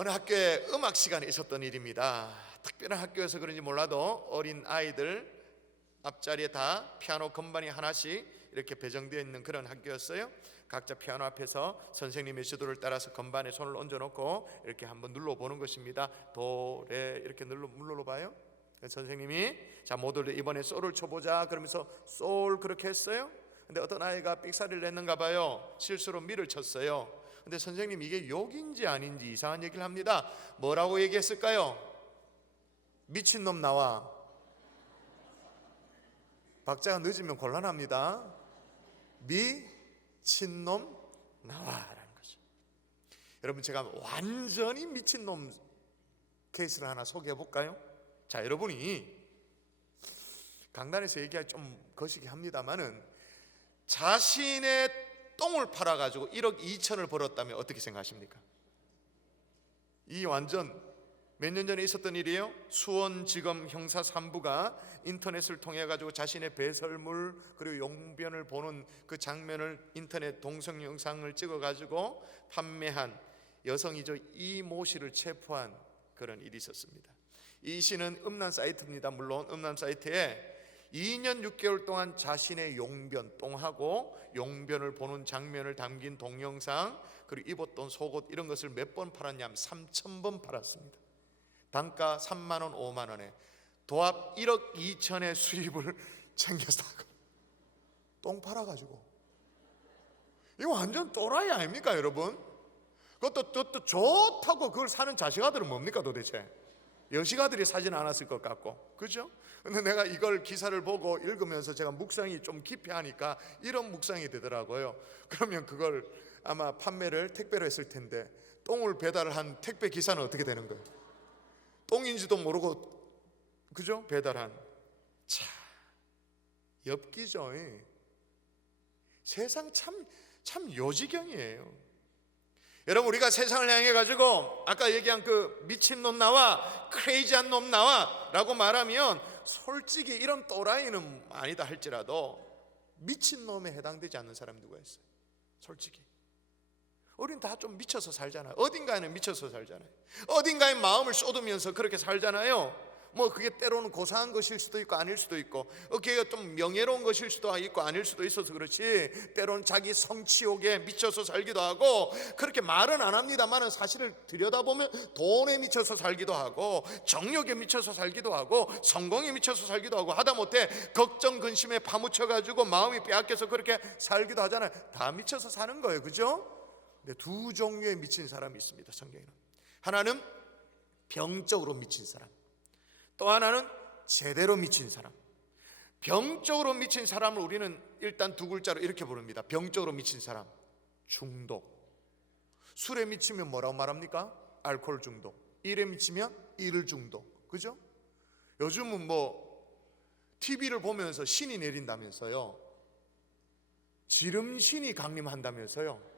어느 학교에 음악 시간에 있었던 일입니다. 특별한 학교여서 그런지 몰라도 어린 아이들 앞자리에 다 피아노 건반이 하나씩 이렇게 배정되어 있는 그런 학교였어요. 각자 피아노 앞에서 선생님의 지도를 따라서 건반에 손을 얹어놓고 이렇게 한번 눌러보는 것입니다. 도, 레 이렇게 눌러봐요. 선생님이 자 모두들 이번에 솔을 쳐보자 그러면서 솔 그렇게 했어요. 근데 어떤 아이가 삑사리를 했는가 봐요. 실수로 미를 쳤어요. 근데 선생님 이게 욕인지 아닌지 이상한 얘기를 합니다. 뭐라고 얘기했을까요? 미친놈 나와. 박자가 늦으면 곤란합니다. 미친놈 나와라는 거죠. 여러분 제가 완전히 미친놈 케이스를 하나 소개해 볼까요? 자, 여러분이 강단에서 얘기하기 좀 거시기 합니다만은 자신의 똥을 팔아가지고 1억 2천을 벌었다면 어떻게 생각하십니까? 이 완전 몇 년 전에 있었던 일이에요. 수원지검 형사 3부가 인터넷을 통해 가지고 자신의 배설물 그리고 용변을 보는 그 장면을 인터넷 동성 영상을 찍어 가지고 판매한 여성이죠 이모 씨를 체포한 그런 일이 있었습니다. 이 씨는 음란 사이트입니다. 물론 음란 사이트에 2년 6개월 동안 자신의 용변, 똥하고 용변을 보는 장면을 담긴 동영상 그리고 입었던 속옷 이런 것을 몇 번 팔았냐면 3,000번 팔았습니다. 단가 3만 원, 5만 원에 도합 1억 2천의 수입을 챙겨서 똥 팔아가지고 이거 완전 또라이 아닙니까 여러분? 그것도 또 좋다고 그걸 사는 자식아들은 뭡니까 도대체? 여시가들이 사진 않았을 것 같고, 그죠? 근데 내가 이걸 기사를 보고 읽으면서 제가 묵상이 좀 깊이 하니까 이런 묵상이 되더라고요. 그러면 그걸 아마 판매를 택배로 했을 텐데 똥을 배달한 택배 기사는 어떻게 되는 거예요? 똥인지도 모르고, 그죠? 배달한. 참 엽기죠. 세상 참 요지경이에요. 여러분 우리가 세상을 향해 가지고 아까 얘기한 그 미친놈 나와 크레이지한 놈 나와 라고 말하면 솔직히 이런 또라이는 아니다 할지라도 미친놈에 해당되지 않는 사람이 누가 있어요? 솔직히 우린 다 좀 미쳐서 살잖아요. 어딘가에는 미쳐서 살잖아요. 어딘가에 마음을 쏟으면서 그렇게 살잖아요. 뭐 그게 때로는 고상한 것일 수도 있고 아닐 수도 있고 그게 좀 명예로운 것일 수도 있고 아닐 수도 있어서 그렇지 때로는 자기 성취욕에 미쳐서 살기도 하고 그렇게 말은 안 합니다만 사실을 들여다보면 돈에 미쳐서 살기도 하고 정욕에 미쳐서 살기도 하고 성공에 미쳐서 살기도 하고 하다못해 걱정 근심에 파묻혀가지고 마음이 빼앗겨서 그렇게 살기도 하잖아요. 다 미쳐서 사는 거예요. 그죠? 근데 두 종류의 미친 사람이 있습니다. 성경에는 하나는 병적으로 미친 사람, 또 하나는 제대로 미친 사람. 병적으로 미친 사람을 우리는 일단 두 글자로 이렇게 부릅니다. 병적으로 미친 사람, 중독. 술에 미치면 뭐라고 말합니까? 알코올 중독. 일에 미치면 일 중독. 그죠? 요즘은 뭐 TV를 보면서 신이 내린다면서요. 지름신이 강림한다면서요.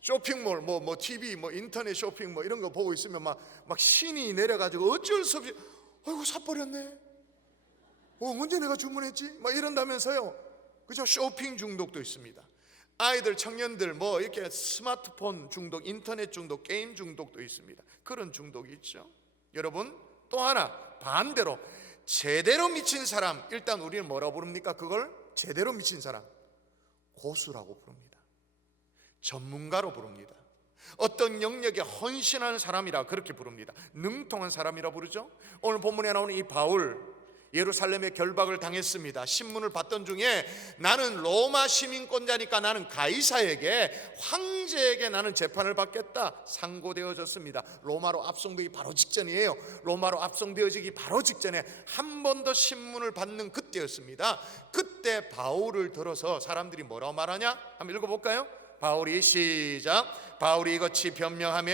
쇼핑몰 뭐 TV 뭐 인터넷 쇼핑 뭐 이런 거 보고 있으면 막 신이 내려가지고 어쩔 수 없이 아이고 사버렸네. 언제 내가 주문했지? 막 이런다면서요. 그죠? 쇼핑 중독도 있습니다. 아이들, 청년들 뭐 이렇게 스마트폰 중독, 인터넷 중독, 게임 중독도 있습니다. 그런 중독이 있죠. 여러분 또 하나 반대로 제대로 미친 사람, 일단 우리는 뭐라고 부릅니까? 그걸 제대로 미친 사람 고수라고 부릅니다. 전문가로 부릅니다. 어떤 영역에 헌신하는 사람이라 그렇게 부릅니다. 능통한 사람이라 부르죠. 오늘 본문에 나오는 이 바울, 예루살렘에 결박을 당했습니다. 신문을 봤던 중에 나는 로마 시민권자니까 나는 가이사에게, 황제에게 나는 재판을 받겠다 상고되어졌습니다. 로마로 압송되기 바로 직전이에요. 로마로 압송되어지기 바로 직전에 한 번 더 신문을 받는 그때였습니다. 그때 바울을 들어서 사람들이 뭐라고 말하냐? 한번 읽어볼까요? 바울이 시작. 바울이 이같이 변명하며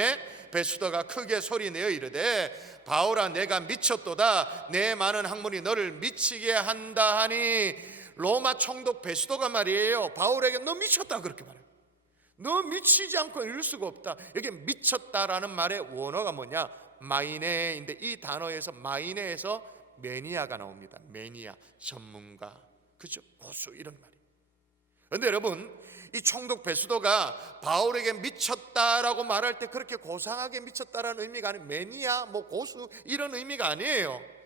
베수더가 크게 소리내어 이르되 바울아 내가 미쳤도다. 내 많은 학문이 너를 미치게 한다 하니. 로마 총독 베수더가 말이에요 바울에게 너 미쳤다 그렇게 말해요. 너 미치지 않고 이럴 수가 없다. 여기 미쳤다라는 말의 원어가 뭐냐? 마이네인데 이 단어에서 마이네에서 매니아가 나옵니다. 매니아, 전문가, 그죠? 고수 이런 말이. 그런데 여러분, 이 총독 베수도가 바울에게 미쳤다라고 말할 때 그렇게 고상하게 미쳤다라는 의미가 아니에요. 매니아, 고수 이런 의미가 아니에요.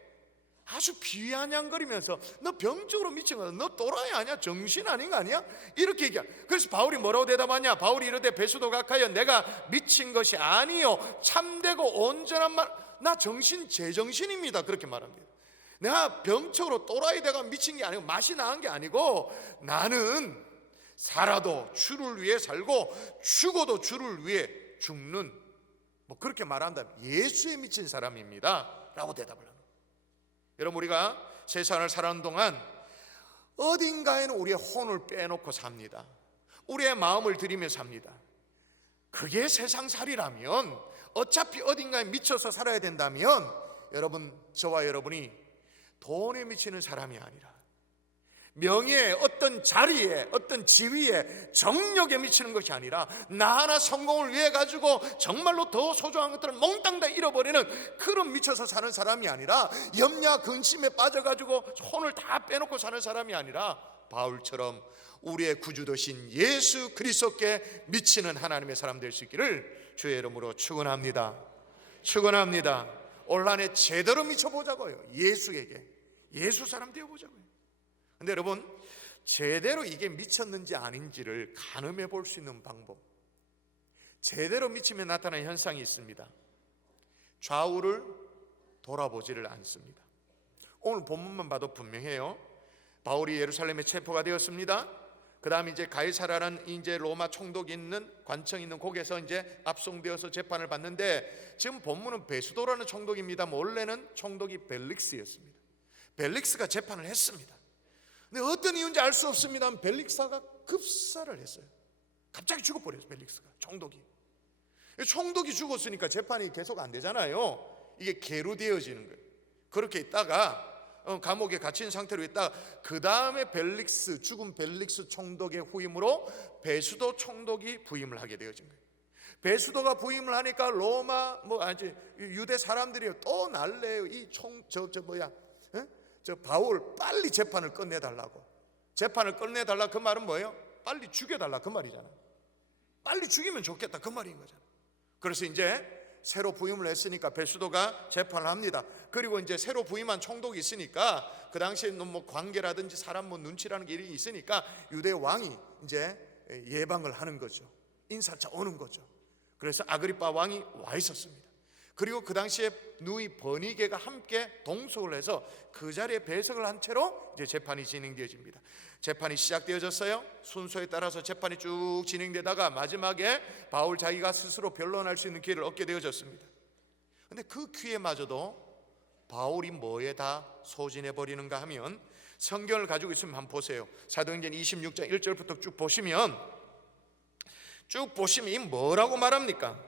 아주 비아냥거리면서 너 병적으로 미친 거야, 너 또라이 아니야, 정신 아닌 거 아니야? 이렇게 얘기야. 그래서 바울이 뭐라고 대답하냐? 바울이 이르되 베수도 각하여 내가 미친 것이 아니요 참되고 온전한 말, 나 정신 제정신입니다. 그렇게 말합니다. 내가 병적으로 또라이 돼가 미친 게 아니고 맛이 나은 게 아니고 나는 살아도 주를 위해 살고 죽어도 주를 위해 죽는, 그렇게 말한다면 예수에 미친 사람입니다 라고 대답을 합니다. 여러분, 우리가 세상을 살아가는 동안 어딘가에는 우리의 혼을 빼놓고 삽니다. 우리의 마음을 들이며 삽니다. 그게 세상살이라면, 어차피 어딘가에 미쳐서 살아야 된다면, 여러분, 저와 여러분이 돈에 미치는 사람이 아니라 명예에, 어떤 자리에, 어떤 지위에, 정력에 미치는 것이 아니라 나 하나 성공을 위해 가지고 정말로 더 소중한 것들을 몽땅 다 잃어버리는 그런 미쳐서 사는 사람이 아니라, 염려 근심에 빠져가지고 혼을 다 빼놓고 사는 사람이 아니라 바울처럼 우리의 구주 되신 예수 그리스도께 미치는 하나님의 사람 될 수 있기를 주의 이름으로 축원합니다. 축원합니다. 올 한 해 제대로 미쳐보자고요. 예수에게, 예수 사람 되어보자고요. 근데 여러분, 제대로 이게 미쳤는지 아닌지를 가늠해 볼 수 있는 방법, 제대로 미치면 나타나는 현상이 있습니다. 좌우를 돌아보지를 않습니다. 오늘 본문만 봐도 분명해요. 바울이 예루살렘에 체포가 되었습니다. 그 다음 이제 가이사라라는 이제 로마 총독이 있는 관청 있는 곳에서 이제 압송되어서 재판을 받는데, 지금 본문은 베수도라는 총독입니다. 원래는 총독이 벨릭스였습니다. 벨릭스가 재판을 했습니다. 근데 어떤 이유인지 알 수 없습니다. 벨릭스가 급사를 했어요. 갑자기 죽어버렸어요. 벨릭스가, 총독이 죽었으니까 재판이 계속 안 되잖아요. 이게 계류되어지는 거예요. 그렇게 있다가 감옥에 갇힌 상태로 있다가 그 다음에 죽은 벨릭스 총독의 후임으로 베수도 총독이 부임을 하게 되어진 거예요. 베수도가 부임을 하니까 로마 유대 사람들이 또 날래요. 저 바울 빨리 재판을 끝내달라고. 재판을 끝내달라 그 말은 뭐예요? 빨리 죽여달라 그 말이잖아요. 빨리 죽이면 좋겠다 그 말인 거잖아요. 그래서 이제 새로 부임을 했으니까 베수도가 재판을 합니다. 그리고 이제 새로 부임한 총독이 있으니까 그 당시에는 관계라든지 사람 눈치라는 게 있으니까 유대 왕이 이제 예방을 하는 거죠. 인사차 오는 거죠. 그래서 아그리파 왕이 와 있었습니다. 그리고 그 당시에 누이 버니게가 함께 동석을 해서 그 자리에 배석을 한 채로 이제 재판이 진행되어집니다. 재판이 시작되어졌어요. 순서에 따라서 재판이 쭉 진행되다가 마지막에 바울 자기가 스스로 변론할 수 있는 기회를 얻게 되어졌습니다. 그런데 그 기회마저도 바울이 뭐에 다 소진해 버리는가 하면, 성경을 가지고 있으면 한번 보세요. 사도행전 26장 1절부터 쭉 보시면 이 뭐라고 말합니까?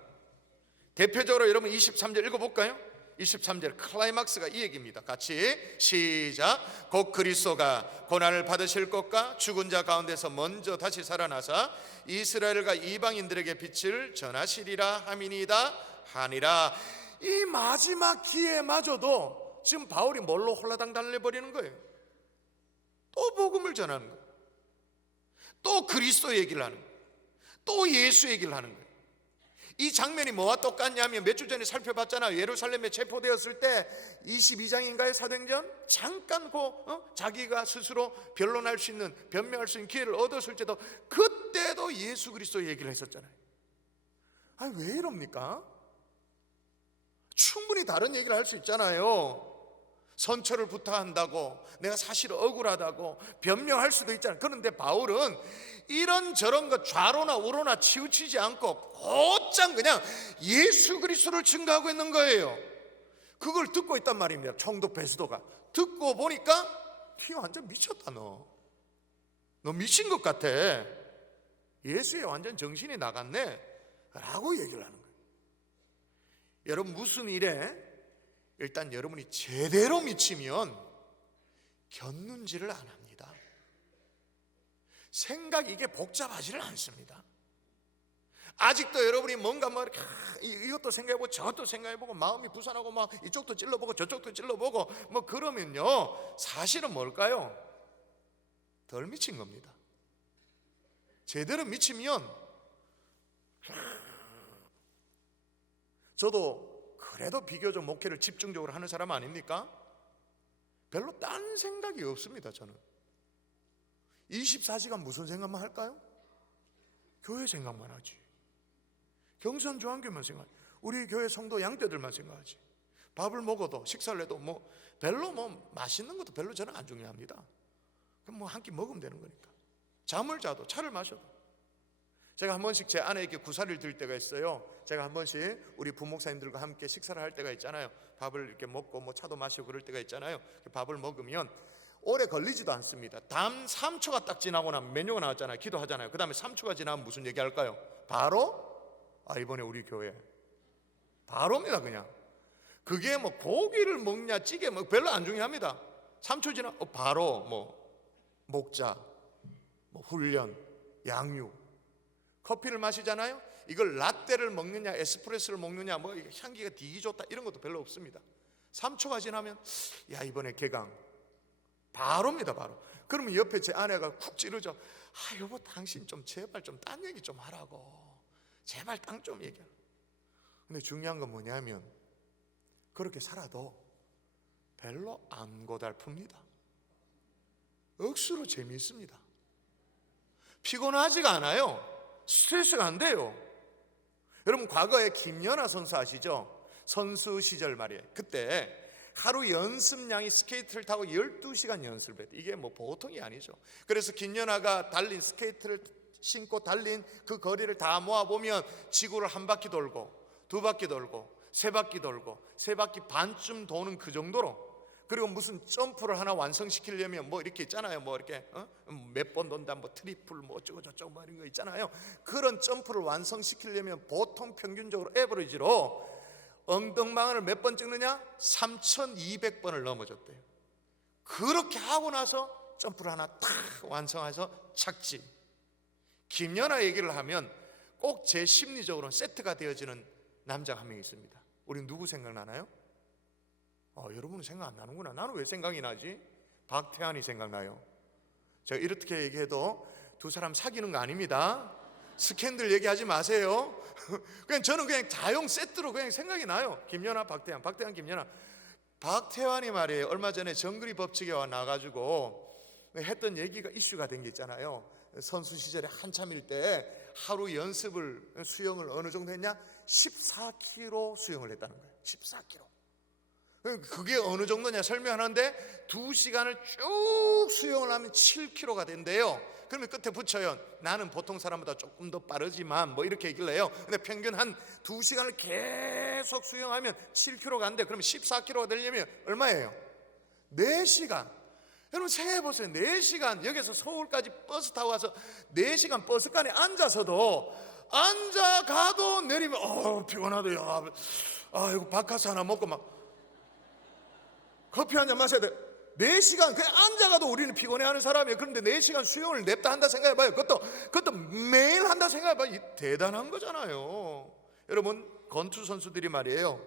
대표적으로 여러분 23절 읽어볼까요? 23절 클라이막스가 이 얘기입니다. 같이 시작. 곧 그리스도가 고난을 받으실 것과 죽은 자 가운데서 먼저 다시 살아나사 이스라엘과 이방인들에게 빛을 전하시리라 함이니이다 하니라. 이 마지막 기회마저도 지금 바울이 뭘로 홀라당 달려버리는 거예요? 또 복음을 전하는 거예요. 또 그리스도 얘기를 하는 거예요. 또 예수 얘기를 하는 거예요. 이 장면이 뭐와 똑같냐면 몇 주 전에 살펴봤잖아요. 예루살렘에 체포되었을 때 22장인가요? 사도행전? 잠깐 자기가 스스로 변론할 수 있는, 변명할 수 있는 기회를 얻었을 때도 그때도 예수 그리스도 얘기를 했었잖아요. 아니 왜 이럽니까? 충분히 다른 얘기를 할 수 있잖아요. 선처를 부탁한다고, 내가 사실 억울하다고 변명할 수도 있잖아요. 그런데 바울은 이런저런 것 좌로나 우로나 치우치지 않고 곧장 그냥 예수 그리스도를 증거하고 있는 거예요. 그걸 듣고 있단 말입니다. 총독 베수도가 듣고 보니까 완전 미쳤다. 너 미친 것 같아. 예수에 완전 정신이 나갔네 라고 얘기를 하는 거예요. 여러분, 무슨 일에 일단 여러분이 제대로 미치면 견눈질을 안 합니다. 생각이 이게 복잡하지를 않습니다. 아직도 여러분이 뭔가 이것도 생각해보고 저것도 생각해보고 마음이 부산하고 막 이쪽도 찔러보고 저쪽도 찔러보고 그러면요 사실은 뭘까요? 덜 미친 겁니다. 제대로 미치면 저도 그래도 비교적 목회를 집중적으로 하는 사람 아닙니까? 별로 딴 생각이 없습니다. 저는 24시간 무슨 생각만 할까요? 교회 생각만 하지. 경선 중앙교회만 생각하지. 우리 교회 성도 양떼들만 생각하지. 밥을 먹어도 식사를 해도 뭐 별로 뭐 맛있는 것도 별로 저는 안 중요합니다. 그럼 뭐 한 끼 먹으면 되는 거니까. 잠을 자도 차를 마셔도. 제가 한 번씩 제 아내에게 구사를 드릴 때가 있어요. 제가 한 번씩 우리 부목사님들과 함께 식사를 할 때가 있잖아요. 밥을 이렇게 먹고 뭐 차도 마시고 그럴 때가 있잖아요. 밥을 먹으면 오래 걸리지도 않습니다. 다음 3초가 딱 지나고 나면 메뉴가 나왔잖아요. 기도하잖아요. 그 다음에 3초가 지나면 무슨 얘기 할까요? 바로 이번에 우리 교회 바로입니다. 그냥 그게 뭐 고기를 먹냐 찌개 뭐 별로 안 중요합니다. 3초 지나 바로 뭐 목자, 뭐 훈련, 양육. 커피를 마시잖아요. 이걸 라떼를 먹느냐 에스프레소를 먹느냐 뭐 향기가 되게 좋다 이런 것도 별로 없습니다. 3초가 지나면 야 이번에 개강 바로입니다. 바로. 그러면 옆에 제 아내가 쿡 찌르죠. 여보 당신 좀 제발 좀 딴 얘기 좀 하라고. 제발 딴 좀 얘기하라. 근데 중요한 건 뭐냐면 그렇게 살아도 별로 안 고달픕니다. 억수로 재미있습니다. 피곤하지가 않아요. 스트레스가 안 돼요. 여러분 과거에 김연아 선수 아시죠? 선수 시절 말이에요. 그때 하루 연습량이 스케이트를 타고 12시간 연습을 했대요. 이게 뭐 보통이 아니죠. 그래서 김연아가 달린 스케이트를 신고 달린 그 거리를 다 모아보면 지구를 한 바퀴 돌고 두 바퀴 돌고 세 바퀴 돌고 세 바퀴 반쯤 도는 그 정도로. 그리고 무슨 점프를 하나 완성시키려면 뭐 이렇게 있잖아요. 뭐 이렇게 몇 번 돈다 뭐 트리플 뭐 어쩌고 저쩌고 뭐 이런 거 있잖아요. 그런 점프를 완성시키려면 보통 평균적으로 에버리지로 엉덩방아를 몇 번 찍느냐? 3200번을 넘어졌대요. 그렇게 하고 나서 점프를 하나 탁 완성해서 착지. 김연아 얘기를 하면 꼭 제 심리적으로는 세트가 되어지는 남자가 한 명 있습니다. 우리 누구 생각나나요? 여러분은 생각 안 나는구나. 나는 왜 생각이 나지? 박태환이 생각나요. 제가 이렇게 얘기해도 두 사람 사귀는 거 아닙니다. 스캔들 얘기하지 마세요. 그냥 저는 그냥 자용 세트로 그냥 생각이 나요. 김연아, 박태환, 박태환, 김연아. 박태환이 말이에요. 얼마 전에 정글이 법칙에 나가지고 했던 얘기가 이슈가 된 게 있잖아요. 선수 시절에 한참일 때 하루 연습을 수영을 어느 정도 했냐? 14km 수영을 했다는 거예요. 14km. 그게 어느 정도냐 설명하는데 2시간을 쭉 수영을 하면 7km가 된대요. 그러면 끝에 붙여요. 나는 보통 사람보다 조금 더 빠르지만 뭐 이렇게 얘기를 해요. 근데 평균 한 2시간을 계속 수영하면 7km가 안 돼. 그러면 14km가 되려면 얼마예요? 4시간. 여러분 생각해 보세요. 4시간 여기서 서울까지 버스 타고 와서 4시간 버스간에 앉아서도 앉아가도 내리면 피곤하다. 이거 바카스 하나 먹고 막 커피 한 잔 마셔야 돼. 4시간 그냥 앉아가도 우리는 피곤해하는 사람이에요. 그런데 4시간 수영을 냅다 한다 생각해봐요. 그것도 매일 한다 생각해봐요. 대단한 거잖아요. 여러분 권투 선수들이 말이에요.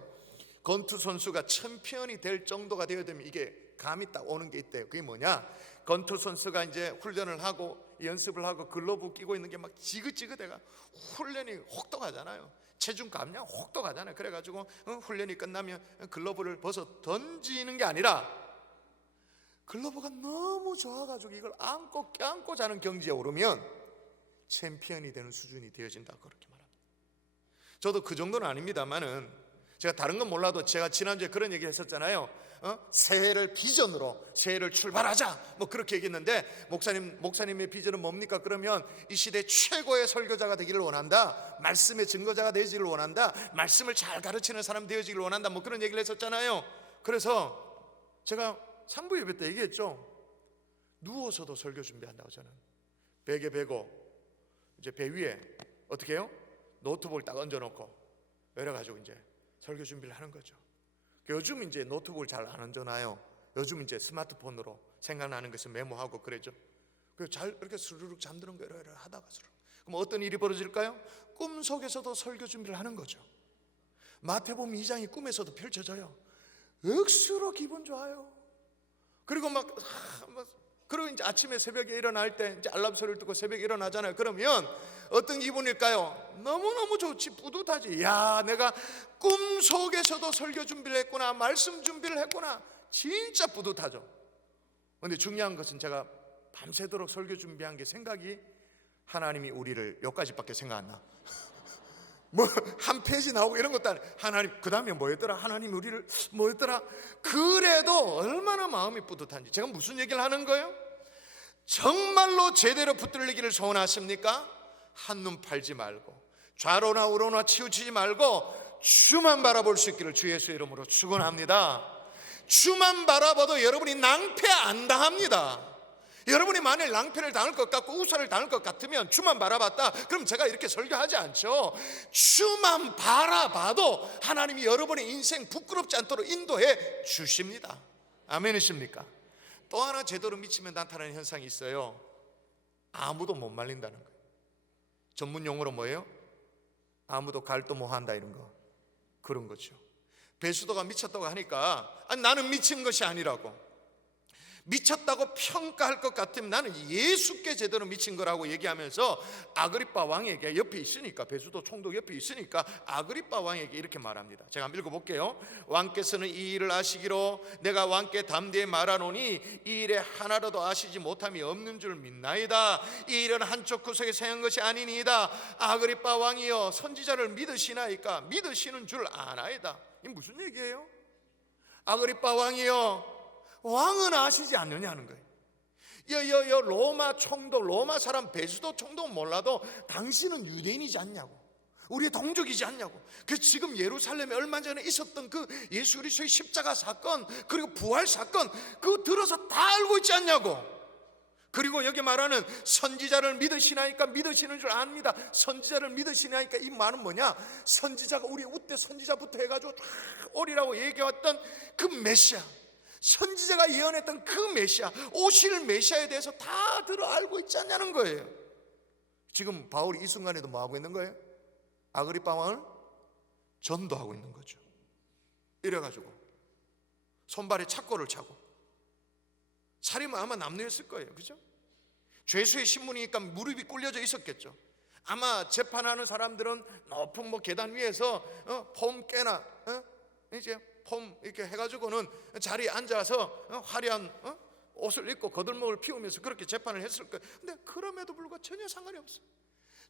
권투 선수가 챔피언이 될 정도가 되어야 되면 이게 감이 딱 오는 게 있대요. 그게 뭐냐? 권투 선수가 이제 훈련을 하고 연습을 하고 글러브 끼고 있는 게 막 지긋지긋해가 훈련이 혹독하잖아요. 체중 감량 혹독하잖아요. 그래가지고 훈련이 끝나면 글러브를 벗어 던지는 게 아니라 글러브가 너무 좋아가지고 이걸 안고 껴안고 자는 경지에 오르면 챔피언이 되는 수준이 되어진다 그렇게 말합니다. 저도 그 정도는 아닙니다만은 제가 다른 건 몰라도 제가 지난주에 그런 얘기 했었잖아요. 새해를 비전으로 새해를 출발하자 뭐 그렇게 얘기했는데 목사님의 비전은 뭡니까? 그러면 이 시대 최고의 설교자가 되기를 원한다. 말씀의 증거자가 되기를 원한다. 말씀을 잘 가르치는 사람 되어지기를 원한다. 뭐 그런 얘기를 했었잖아요. 그래서 제가 상부 예배 때 얘기했죠. 누워서도 설교 준비한다고. 저는 베개 베고 이제 배 위에 어떻게 해요? 노트북을 딱 얹어놓고 이래가지고 이제 설교 준비를 하는 거죠. 요즘 이제 노트북을 잘 안 얹어놔요. 요즘 이제 스마트폰으로 생각나는 것을 메모하고 그러죠. 그래서 잘 이렇게 스르륵 잠드는 거 이래 하다가 스르륵. 그럼 어떤 일이 벌어질까요? 꿈 속에서도 설교 준비를 하는 거죠. 마태복음 2장이 꿈에서도 펼쳐져요. 억수로 기분 좋아요. 그리고 막 그리고 이제 아침에 새벽에 일어날 때 이제 알람 소리를 듣고 새벽에 일어나잖아요. 그러면 어떤 기분일까요? 너무너무 좋지, 뿌듯하지. 야, 내가 꿈속에서도 설교 준비를 했구나, 말씀 준비를 했구나. 진짜 뿌듯하죠. 그런데 중요한 것은 제가 밤새도록 설교 준비한 게 생각이, 하나님이 우리를 여기까지밖에 생각 안 나. 뭐 한 페이지 나오고 이런 것도 아니고, 하나님, 그 다음에 뭐였더라? 하나님 우리를 뭐였더라? 그래도 얼마나 마음이 뿌듯한지. 제가 무슨 얘기를 하는 거예요? 정말로 제대로 붙들리기를 소원하십니까? 한눈 팔지 말고 좌로나 우로나 치우치지 말고 주만 바라볼 수 있기를 주 예수의 이름으로 축원합니다. 주만 바라봐도 여러분이 낭패 안 당합니다. 여러분이 만일 낭패를 당할 것 같고 우사를 당할 것 같으면 주만 바라봤다, 그럼 제가 이렇게 설교하지 않죠. 주만 바라봐도 하나님이 여러분의 인생 부끄럽지 않도록 인도해 주십니다. 아멘이십니까? 또 하나 제대로 미치면 나타나는 현상이 있어요. 아무도 못 말린다는 거예요. 전문 용어로 뭐예요? 아무도 갈도 못 한다, 이런 거. 그런 거죠. 배수도가 미쳤다고 하니까, 아니, 나는 미친 것이 아니라고, 미쳤다고 평가할 것 같으면 나는 예수께 제대로 미친 거라고 얘기하면서 아그리빠 왕에게, 옆에 있으니까, 배수도 총독 옆에 있으니까 아그리빠 왕에게 이렇게 말합니다. 제가 한번 읽어볼게요. 왕께서는 이 일을 아시기로 내가 왕께 담대히 말하노니 이 일에 하나라도 아시지 못함이 없는 줄 믿나이다. 이 일은 한쪽 구석에 생한 것이 아니니이다. 아그리빠 왕이여, 선지자를 믿으시나이까? 믿으시는 줄 아나이다. 이게 무슨 얘기예요? 아그리빠 왕이여, 왕은 아시지 않느냐는 거예요. 로마 총독, 로마 사람 배수도 총독은 몰라도 당신은 유대인이지 않냐고, 우리의 동족이지 않냐고. 그래서 지금 예루살렘에 얼마 전에 있었던 그 예수 그리스도의 십자가 사건, 그리고 부활 사건, 그거 들어서 다 알고 있지 않냐고. 그리고 여기 말하는 선지자를 믿으시나이까? 믿으시는 줄 압니다. 선지자를 믿으시나이까? 이 말은 뭐냐? 선지자가, 우리 우때 선지자부터 해가지고 다 오리라고 얘기해왔던 그 메시아, 선지자가 예언했던 그 메시아, 오실 메시아에 대해서 다 들어 알고 있지 않냐는 거예요. 지금 바울이 이 순간에도 뭐 하고 있는 거예요? 아그리빠 왕을 전도하고 있는 거죠. 이래가지고 손발에 착고를 차고, 살인은 아마 남녀였을 거예요, 그죠? 죄수의 신분이니까 무릎이 꿇려져 있었겠죠. 아마 재판하는 사람들은 높은 뭐 계단 위에서 폼 깨나 이제 폼 이렇게 해가지고는 자리에 앉아서 화려한 옷을 입고 거들먹을 피우면서 그렇게 재판을 했을 거예요. 근데 그럼에도 불구하고 전혀 상관이 없어요.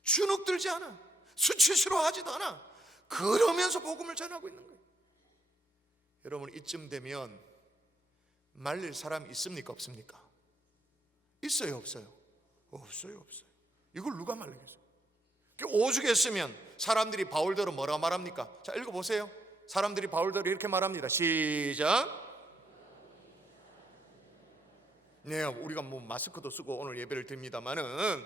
주눅들지 않아, 수치스러워하지도 않아. 그러면서 복음을 전하고 있는 거예요. 여러분, 이쯤 되면 말릴 사람이 있습니까, 없습니까? 있어요, 없어요? 없어요. 이걸 누가 말리겠어요? 오죽했으면 사람들이 바울대로 뭐라 말합니까? 자, 읽어보세요. 사람들이 바울대로 이렇게 말합니다. 시작. 네, 우리가 뭐 마스크도 쓰고 오늘 예배를 드립니다마는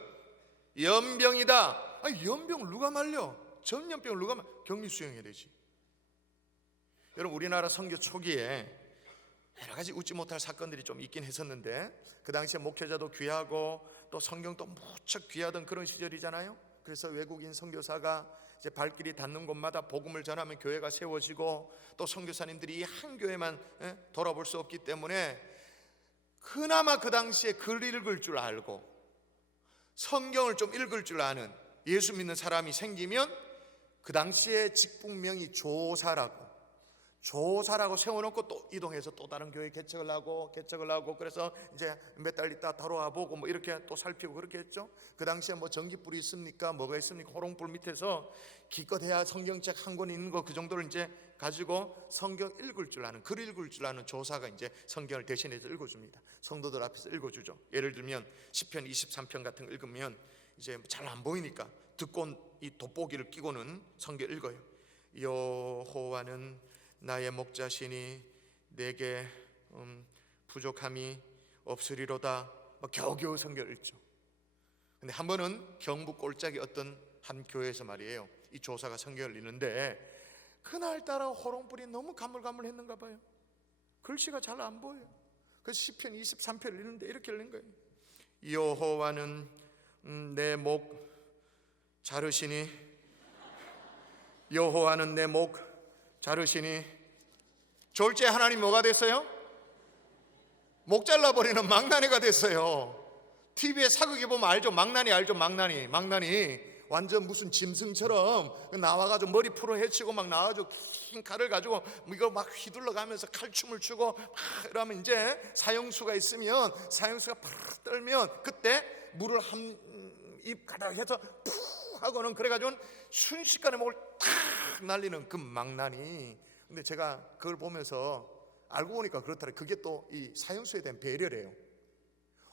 연병이다. 연병을 누가 말려? 전염병을 누가 말려? 격리 수용해야 되지. 여러분, 우리나라 선교 초기에 여러 가지 웃지 못할 사건들이 좀 있긴 했었는데, 그 당시에 목회자도 귀하고 또 성경도 무척 귀하던 그런 시절이잖아요. 그래서 외국인 선교사가 이제 발길이 닿는 곳마다 복음을 전하면 교회가 세워지고, 또 선교사님들이 이 한 교회만 돌아볼 수 없기 때문에 그나마 그 당시에 글 읽을 줄 알고 성경을 좀 읽을 줄 아는 예수 믿는 사람이 생기면 그 당시에 직분명이 조사라고 세워놓고 또 이동해서 또 다른 교회 개척을 하고 그래서 이제 몇 달 있다 돌아와 보고 뭐 이렇게 또 살피고 그렇게 했죠. 그 당시에 뭐 전기불이 있습니까? 뭐가 있습니까? 호롱불 밑에서 기껏해야 성경책 한 권 있는 거, 그 정도를 이제 가지고 성경 읽을 줄 아는, 글 읽을 줄 아는 조사가 이제 성경을 대신해서 읽어줍니다. 성도들 앞에서 읽어주죠. 예를 들면 시편 23편 같은 거 읽으면 이제 잘 안 보이니까 듣고 이 돋보기를 끼고는 성경 읽어요. 여호와는 나의 목자시니 내게 부족함이 없으리로다. 겨우겨우 성경을 읽죠. 근데 한 번은 경북 꼴짝이 어떤 한 교회에서 말이에요, 이 조사가 성경을 읽는데 그날따라 호롱불이 너무 가물가물했는가 봐요. 글씨가 잘 안 보여요. 그래서 시편 23편을 읽는데 이렇게 읽는 거예요. 여호와는 내 목 자르시니, 여호와는 내 목 자르시니. 졸지에 하나님 뭐가 됐어요? 목 잘라버리는 망나니가 됐어요. TV에 사극에 보면 알죠? 망나니 알죠? 망나니 완전 무슨 짐승처럼 나와가지고 머리 풀어 헤치고 막 나와가지고 긴 칼을 가지고 이거 막 휘둘러 가면서 칼춤을 추고 막 이러면 이제 사형수가 있으면 사형수가 팍 떨면 그때 물을 한 입 가득 해서 푹 하고는 그래가지고 순식간에 목을 탁 날리는 그 망나니. 근데 제가 그걸 보면서 알고 보니까 그렇더라고요. 그게 또 이 사형수에 대한 배려래요.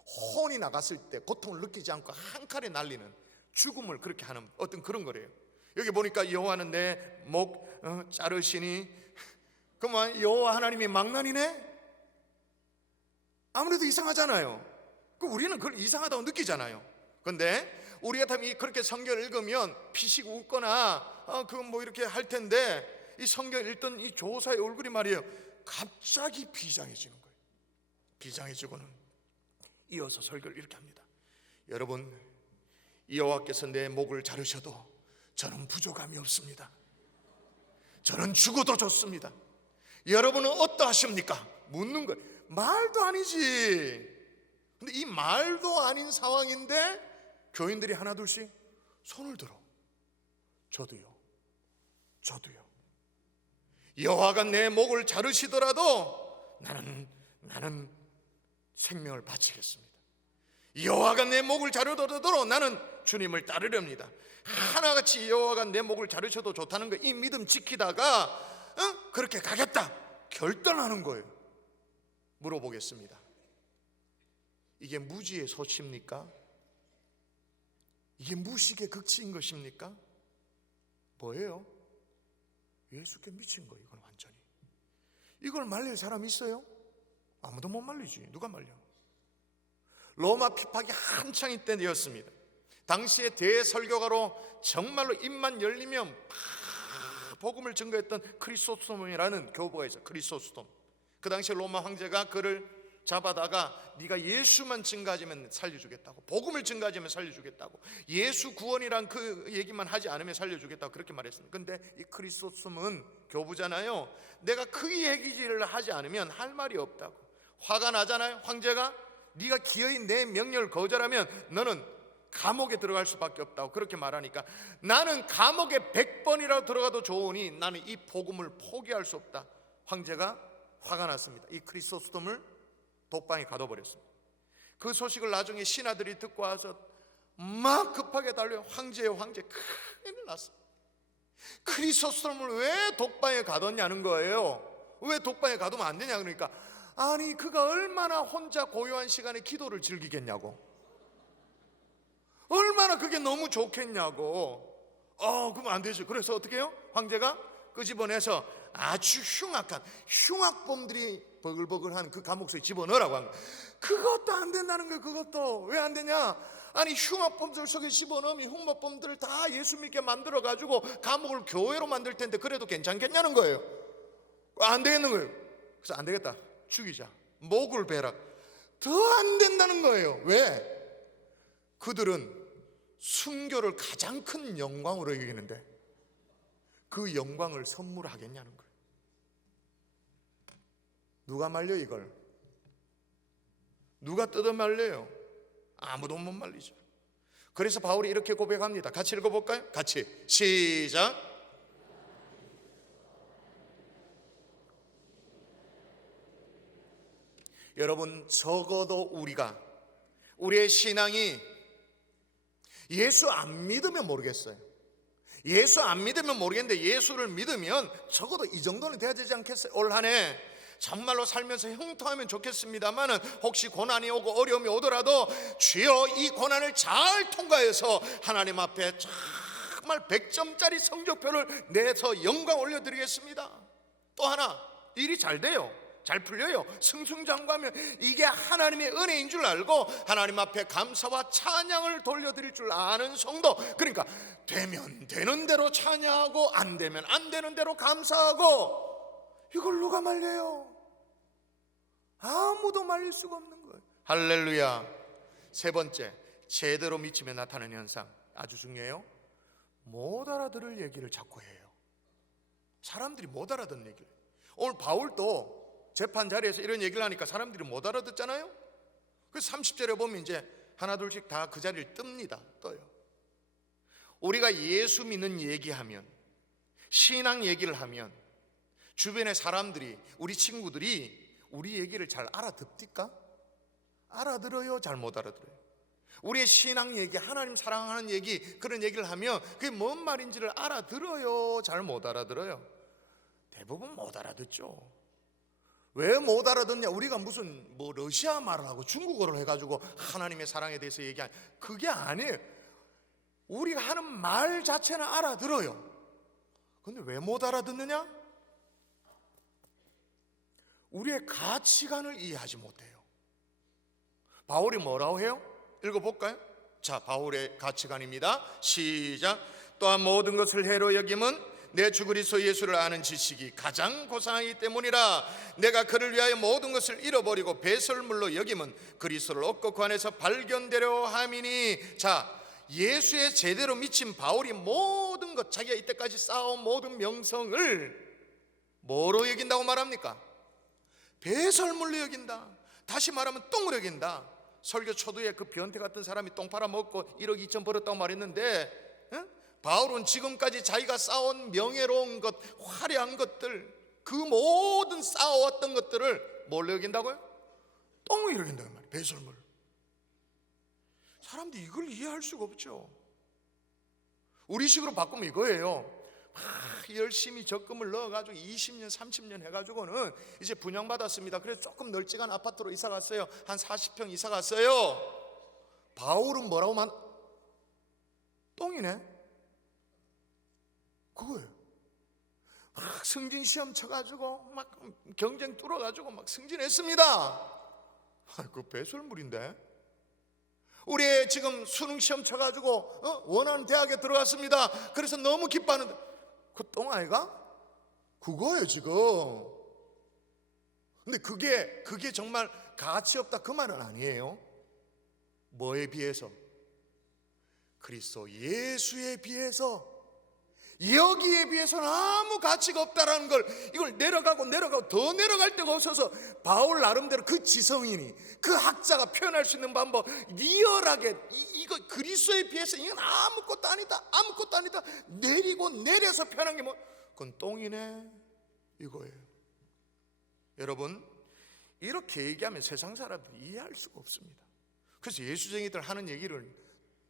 혼이 나갔을 때 고통을 느끼지 않고 한 칼에 날리는, 죽음을 그렇게 하는 어떤 그런 거래요. 여기 보니까 여호와는 내 목 자르시니, 그만 여호와 하나님이 망나니네? 아무래도 이상하잖아요. 우리는 그걸 이상하다고 느끼잖아요. 근데 우리가 그렇게 성경을 읽으면 피식 웃거나 그 뭐 이렇게 할 텐데, 이 성경 읽던 이 조사의 얼굴이 말이에요, 갑자기 비장해지는 거예요. 비장해지고는 이어서 설교를 이렇게 합니다. 여러분, 여호와께서 내 목을 자르셔도 저는 부족함이 없습니다. 저는 죽어도 좋습니다. 여러분은 어떠하십니까? 묻는 거예요. 말도 아니지. 근데 이 말도 아닌 상황인데 교인들이 하나둘씩 손을 들어. 저도요. 여호와가 내 목을 자르시더라도 나는 생명을 바치겠습니다. 여호와가 내 목을 자르더라도 나는 주님을 따르렵니다. 하나같이 여호와가 내 목을 자르셔도 좋다는 거, 이 믿음 지키다가 그렇게 가겠다 결단하는 거예요. 물어보겠습니다. 이게 무지의 소치입니까? 이게 무식의 극치인 것입니까? 뭐예요? 예수께 미친 거예요. 이건 완전히. 이걸 말릴 사람 있어요? 아무도 못 말리지. 누가 말려? 로마 핍박이 한창 때였습니다. 당시에 대설교가로 정말로 입만 열리면 복음을 증거했던 크리소스톰이라는 교부가 있어요. 크리소스톰. 그 당시에 로마 황제가 그를 잡아다가 네가 예수만 증거하면 살려주겠다고, 복음을 증거하면 살려주겠다고, 예수 구원이란 그 얘기만 하지 않으면 살려주겠다고 그렇게 말했습니다. 근데 이 크리소스톰은 교부잖아요. 내가 그 얘기를 하지 않으면 할 말이 없다고. 화가 나잖아요. 황제가 네가 기어이 내 명령을 거절하면 너는 감옥에 들어갈 수밖에 없다고 그렇게 말하니까, 나는 감옥에 100번이라도 들어가도 좋으니 나는 이 복음을 포기할 수 없다. 황제가 화가 났습니다. 이 크리소스톰을 독방에 가둬버렸습니다. 그 소식을 나중에 신하들이 듣고 와서 막 급하게 달려 황제 큰일 났어. 크리소스톰을 왜 독방에 가뒀냐는 거예요. 왜 독방에 가두면 안 되냐 그러니까, 아니 그가 얼마나 혼자 고요한 시간에 기도를 즐기겠냐고, 얼마나 그게 너무 좋겠냐고. 그러면 안 되죠. 그래서 어떻게 해요? 황제가 끄집어내서 아주 흉악범들이 버글버글한 그 감옥 속에 집어넣으라고 한 거예요. 그것도 안 된다는 거예요. 그것도 왜 안 되냐? 아니 흉악범들 속에 집어넣으면 흉악범들을 다 예수 믿게 만들어가지고 감옥을 교회로 만들 텐데 그래도 괜찮겠냐는 거예요. 안 되겠는 거예요. 그래서 안 되겠다, 죽이자, 목을 베라. 더 안 된다는 거예요. 왜? 그들은 순교를 가장 큰 영광으로 여기는데 그 영광을 선물하겠냐는 거예요. 누가 말려 이걸? 누가 뜯어 말려요? 아무도 못 말리죠. 그래서 바울이 이렇게 고백합니다. 같이 읽어볼까요? 같이 시작. 여러분, 적어도 우리의 신앙이 예수 안 믿으면 모르겠어요. 예수 안 믿으면 모르겠는데 예수를 믿으면 적어도 이 정도는 돼야 되지 않겠어요? 올 한 해 정말로 살면서 형통하면 좋겠습니다만, 혹시 고난이 오고 어려움이 오더라도 주여 이 고난을 잘 통과해서 하나님 앞에 정말 100점짜리 성적표를 내서 영광 올려드리겠습니다. 또 하나, 일이 잘 돼요. 잘 풀려요. 승승장구하면 이게 하나님의 은혜인 줄 알고 하나님 앞에 감사와 찬양을 돌려드릴 줄 아는 성도. 그러니까 되면 되는 대로 찬양하고 안 되면 안 되는 대로 감사하고. 이걸 누가 말려요? 아무도 말릴 수가 없는 거예요. 할렐루야. 세 번째, 제대로 미치며 나타나는 현상 아주 중요해요. 못 알아들을 얘기를 자꾸 해요. 사람들이 못 알아듣는 얘기를. 오늘 바울도 재판 자리에서 이런 얘기를 하니까 사람들이 못 알아듣잖아요. 그래서 30절에 보면 이제 하나 둘씩 다 그 자리를 뜹니다. 떠요. 우리가 예수 믿는 얘기하면, 신앙 얘기를 하면 주변의 사람들이, 우리 친구들이 우리 얘기를 잘 알아듣습니까? 알아들어요? 잘 못 알아들어요? 우리의 신앙 얘기, 하나님 사랑하는 얘기, 그런 얘기를 하면 그게 뭔 말인지를 알아들어요? 잘 못 알아들어요? 대부분 못 알아듣죠. 왜 못 알아듣냐? 우리가 무슨 러시아 말을 하고 중국어를 해가지고 하나님의 사랑에 대해서 얘기하는, 그게 아니에요. 우리가 하는 말 자체는 알아들어요. 근데 왜 못 알아듣느냐? 우리의 가치관을 이해하지 못해요. 바울이 뭐라고 해요? 읽어볼까요? 자, 바울의 가치관입니다. 시작. 또한 모든 것을 해로 여김은 내 주 그리스도 예수를 아는 지식이 가장 고상하기 때문이라. 내가 그를 위하여 모든 것을 잃어버리고 배설물로 여김은 그리스도를 얻고 그 안에서 발견되려 함이니. 자, 예수에 제대로 미친 바울이 모든 것, 자기가 이때까지 쌓아온 모든 명성을 뭐로 여긴다고 말합니까? 배설물로 여긴다. 다시 말하면 똥으로 여긴다. 설교 초두에 그 변태 같은 사람이 똥 팔아먹고 1억 2천 벌었다고 말했는데, 바울은 지금까지 자기가 쌓아온 명예로운 것, 화려한 것들, 그 모든 쌓아왔던 것들을 뭘로 여긴다고요? 똥으로 여긴다고 말이에요. 배설물. 사람들이 이걸 이해할 수가 없죠. 우리식으로 바꾸면 이거예요. 열심히 적금을 넣어가지고 20년 30년 해가지고는 이제 분양받았습니다. 그래서 조금 널찍한 아파트로 이사 갔어요. 한 40평 이사 갔어요. 바울은 뭐라고 똥이네. 그거예요. 막 승진 시험 쳐가지고 막 경쟁 뚫어가지고 막 승진했습니다. 그 배설물인데. 우리 지금 수능 시험 쳐가지고 원하는 대학에 들어갔습니다. 그래서 너무 기뻐하는데 그 똥 아이가? 그거예요 지금. 근데 그게 정말 가치 없다 그 말은 아니에요. 뭐에 비해서? 그리스도 예수에 비해서, 여기에 비해서는 아무 가치가 없다라는 걸, 이걸 내려가고 더 내려갈 데가 없어서 바울 나름대로 그 지성인이, 그 학자가 표현할 수 있는 방법, 리얼하게 이거 그리스도에 비해서 이건 아무것도 아니다 내리고 내려서 표현한 게 그건 똥이네 이거예요. 여러분, 이렇게 얘기하면 세상 사람들이 이해할 수가 없습니다. 그래서 예수쟁이들 하는 얘기를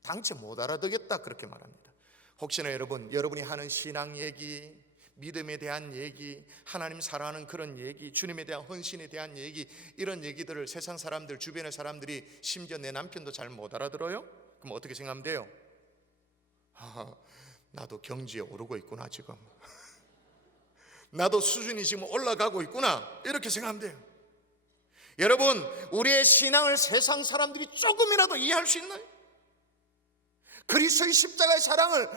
당체 못 알아듣겠다 그렇게 말합니다. 혹시나 여러분이 하는 신앙 얘기, 믿음에 대한 얘기, 하나님 사랑하는 그런 얘기, 주님에 대한 헌신에 대한 얘기, 이런 얘기들을 세상 사람들, 주변의 사람들이, 심지어 내 남편도 잘 못 알아들어요? 그럼 어떻게 생각하면 돼요? 나도 경지에 오르고 있구나 지금. 나도 수준이 지금 올라가고 있구나, 이렇게 생각하면 돼요. 여러분, 우리의 신앙을 세상 사람들이 조금이라도 이해할 수 있나요? 그리스도의 십자가의 사랑을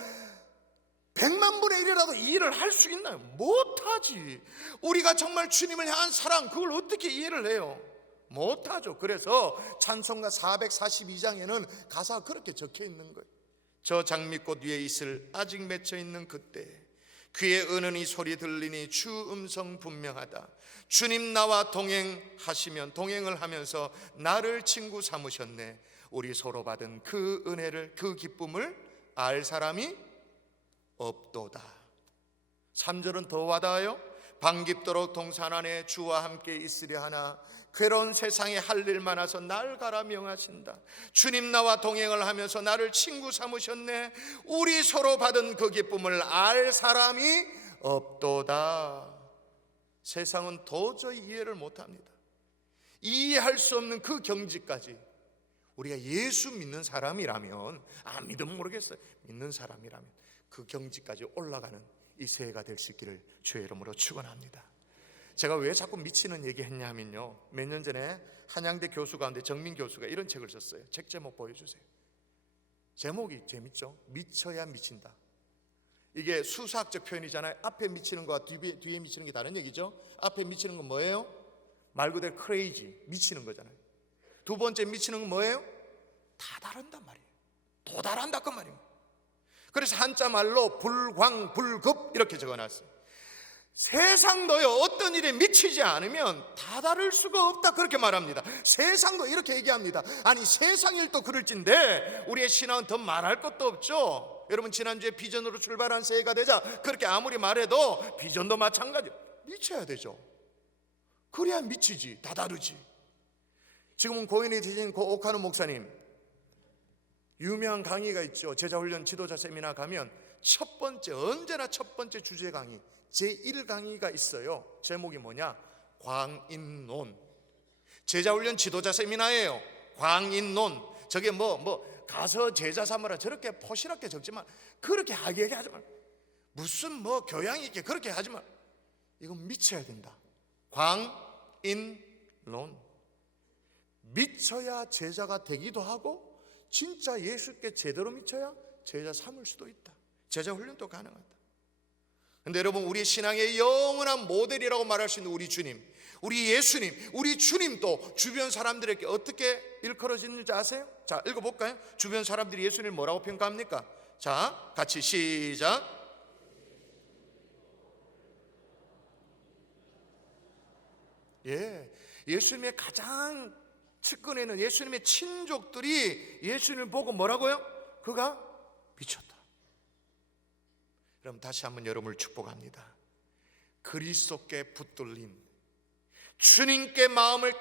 100만 분의 1이라도 이해를 할 수 있나요? 못하지. 우리가 정말 주님을 향한 사랑, 그걸 어떻게 이해를 해요? 못하죠. 그래서 찬송가 442장에는 가사가 그렇게 적혀 있는 거예요. 저 장미꽃 위에 있을 아직 맺혀 있는 그때 귀에 은은히 소리 들리니 주 음성 분명하다. 주님 나와 동행을 하면서 나를 친구 삼으셨네. 우리 서로 받은 그 은혜를, 그 기쁨을 알 사람이 없도다. 3절은 더 와닿아요. 반깁도록 동산 안에 주와 함께 있으려 하나 괴로운 세상에 할 일 많아서 날 가라 명하신다. 주님 나와 동행을 하면서 나를 친구 삼으셨네. 우리 서로 받은 그 기쁨을 알 사람이 없도다. 세상은 도저히 이해를 못합니다. 이해할 수 없는 그 경지까지 우리가 예수 믿는 사람이라면, 믿으면 모르겠어요, 믿는 사람이라면 그 경지까지 올라가는 이 새해가 될 수 있기를 주의 이름으로 축원합니다. 제가 왜 자꾸 미치는 얘기 했냐면요, 몇 년 전에 한양대 교수 가운데 정민 교수가 이런 책을 썼어요. 책 제목 보여주세요. 제목이 재밌죠? 미쳐야 미친다. 이게 수사학적 표현이잖아요. 앞에 미치는 거와 뒤에 미치는 게 다른 얘기죠. 앞에 미치는 건 뭐예요? 말 그대로 crazy, 미치는 거잖아요. 두 번째 미치는 건 뭐예요? 다다른단 말이에요. 도달한다 그 말이에요. 그래서 한자 말로 불광불급 이렇게 적어놨어요. 세상도요, 어떤 일에 미치지 않으면 다다를 수가 없다, 그렇게 말합니다. 세상도 이렇게 얘기합니다. 아니, 세상 일도 그럴진데 우리의 신앙은 더 말할 것도 없죠. 여러분, 지난주에 비전으로 출발한 새해가 되자 그렇게 아무리 말해도 비전도 마찬가지예요. 미쳐야 되죠. 그래야 미치지, 다다르지. 지금은 고인이 되신 고 옥하는 목사님 유명한 강의가 있죠. 제자훈련 지도자 세미나 가면 첫 번째, 언제나 첫 번째 주제 강의, 제1강의가 있어요. 제목이 뭐냐? 광인론. 제자훈련 지도자 세미나예요. 광인론. 저게 가서 제자 삼으라 저렇게 포시럽게 적지만 그렇게 하게 하지 말. 무슨 교양 있게 그렇게 하지 말. 이건 미쳐야 된다. 광인론. 미쳐야 제자가 되기도 하고 진짜 예수께 제대로 미쳐야 제자 삼을 수도 있다. 제자 훈련도 가능하다. 근데 여러분, 우리 신앙의 영원한 모델이라고 말할 수 있는 우리 주님, 우리 예수님, 우리 주님도 주변 사람들에게 어떻게 일컬어지는지 아세요? 자, 읽어볼까요? 주변 사람들이 예수님을 뭐라고 평가합니까? 자, 같이 시작. 예수님의 가장 측근에는 예수님의 친족들이 예수님을 보고 뭐라고요? 그가 미쳤다. 그럼 다시 한번 여러분을 축복합니다. 그리스도께 붙들린, 주님께 마음을 다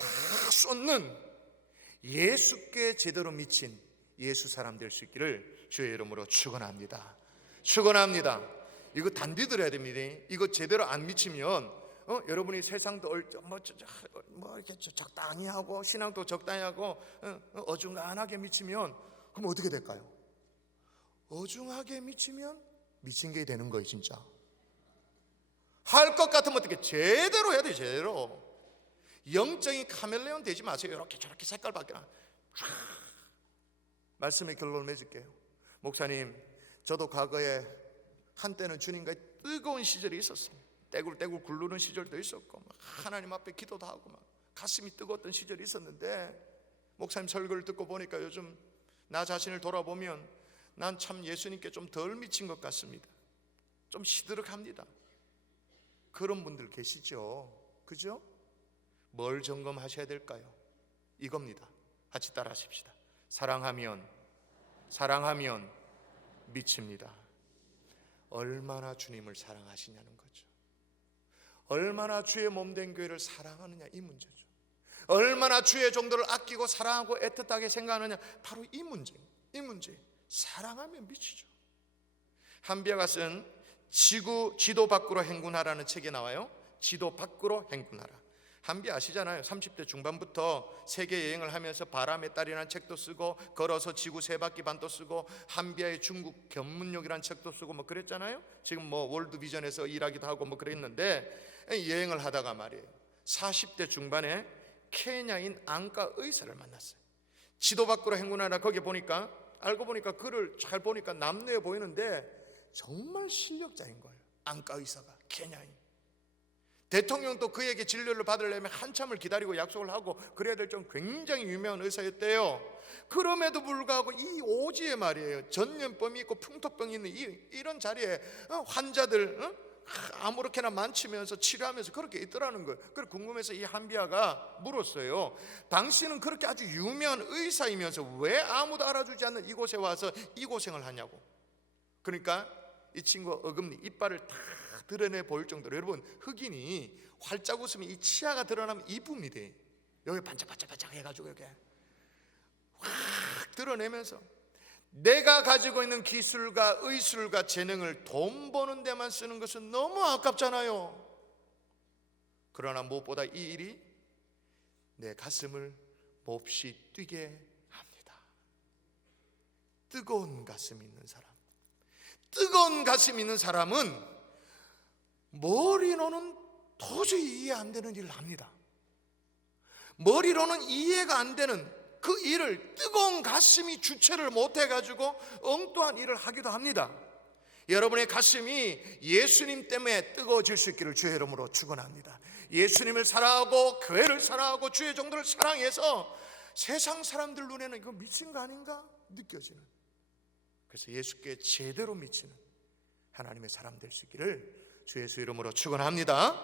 쏟는, 예수께 제대로 미친 예수 사람 될 수 있기를 주의 이름으로 축원합니다. 축원합니다. 이거 단디 들어야 됩니다. 이거 제대로 안 미치면 여러분이 세상도 이렇게 적당히 하고 신앙도 적당히 하고 어중간하게 미치면 그럼 어떻게 될까요? 어중하게 미치면 미친 게 되는 거예요. 진짜 할 것 같으면 어떻게 제대로 해야 돼. 제대로. 영적인 카멜레온 되지 마세요. 이렇게 저렇게 색깔 바뀌나. 말씀의 결론을 맺을게요. 목사님, 저도 과거에 한때는 주님과 뜨거운 시절이 있었어요. 떼굴떼굴 굴르는 시절도 있었고 막 하나님 앞에 기도도 하고 막 가슴이 뜨거웠던 시절이 있었는데, 목사님 설교를 듣고 보니까 요즘 나 자신을 돌아보면 난 참 예수님께 좀 덜 미친 것 같습니다. 좀 시들룩합니다. 그런 분들 계시죠? 그죠? 뭘 점검하셔야 될까요? 이겁니다. 같이 따라 하십시다. 사랑하면 미칩니다. 얼마나 주님을 사랑하시냐는 거죠. 얼마나 주의 몸된 교회를 사랑하느냐, 이 문제죠. 얼마나 주의 종들을 아끼고 사랑하고 애틋하게 생각하느냐, 바로 이 문제. 사랑하면 미치죠. 한비아가 쓴 지도 밖으로 행군하라는 책에 나와요. 지도 밖으로 행군하라. 한비아 아시잖아요. 30대 중반부터 세계 여행을 하면서 바람에 딸이라는 책도 쓰고 걸어서 지구 세 바퀴 반도 쓰고 한비아의 중국 견문록이라는 책도 쓰고 그랬잖아요. 지금 월드비전에서 일하기도 하고 그랬는데, 여행을 하다가 말이에요, 40대 중반에 케냐인 앙카 의사를 만났어요. 지도 밖으로 행군하라. 거기 보니까, 알고 보니까 글을 잘 보니까 남녀해 보이는데 정말 실력자인 거예요. 앙카 의사가 케냐인. 대통령도 그에게 진료를 받으려면 한참을 기다리고 약속을 하고 그래야 될 정도 굉장히 유명한 의사였대요. 그럼에도 불구하고 이 오지에 말이에요, 전염병이 있고 풍토병이 있는 이런 자리에 환자들 아무렇게나 만치면서 치료하면서 그렇게 있더라는 거예요. 그래서 궁금해서 이 한비아가 물었어요. 당신은 그렇게 아주 유명한 의사이면서 왜 아무도 알아주지 않는 이곳에 와서 이 고생을 하냐고. 그러니까 이 친구가 어금니 이빨을 다 드러내 보일 정도로, 여러분, 흑인이 활짝 웃으면 이 치아가 드러나면 이쁩니다. 여기 반짝반짝 해가지고 이렇게 확 드러내면서 내가 가지고 있는 기술과 의술과 재능을 돈 버는 데만 쓰는 것은 너무 아깝잖아요. 그러나 무엇보다 이 일이 내 가슴을 몹시 뛰게 합니다. 뜨거운 가슴 있는 사람은 머리로는 도저히 이해 안 되는 일을 합니다. 머리로는 이해가 안 되는 그 일을 뜨거운 가슴이 주체를 못해가지고 엉뚱한 일을 하기도 합니다. 여러분의 가슴이 예수님 때문에 뜨거워질 수 있기를 주의 이름으로 축원합니다. 예수님을 사랑하고 교회를 사랑하고 주의 종들을 사랑해서 세상 사람들 눈에는 이거 미친 거 아닌가 느껴지는, 그래서 예수께 제대로 미치는 하나님의 사람 될 수 있기를 주 예수 이름으로 축원합니다.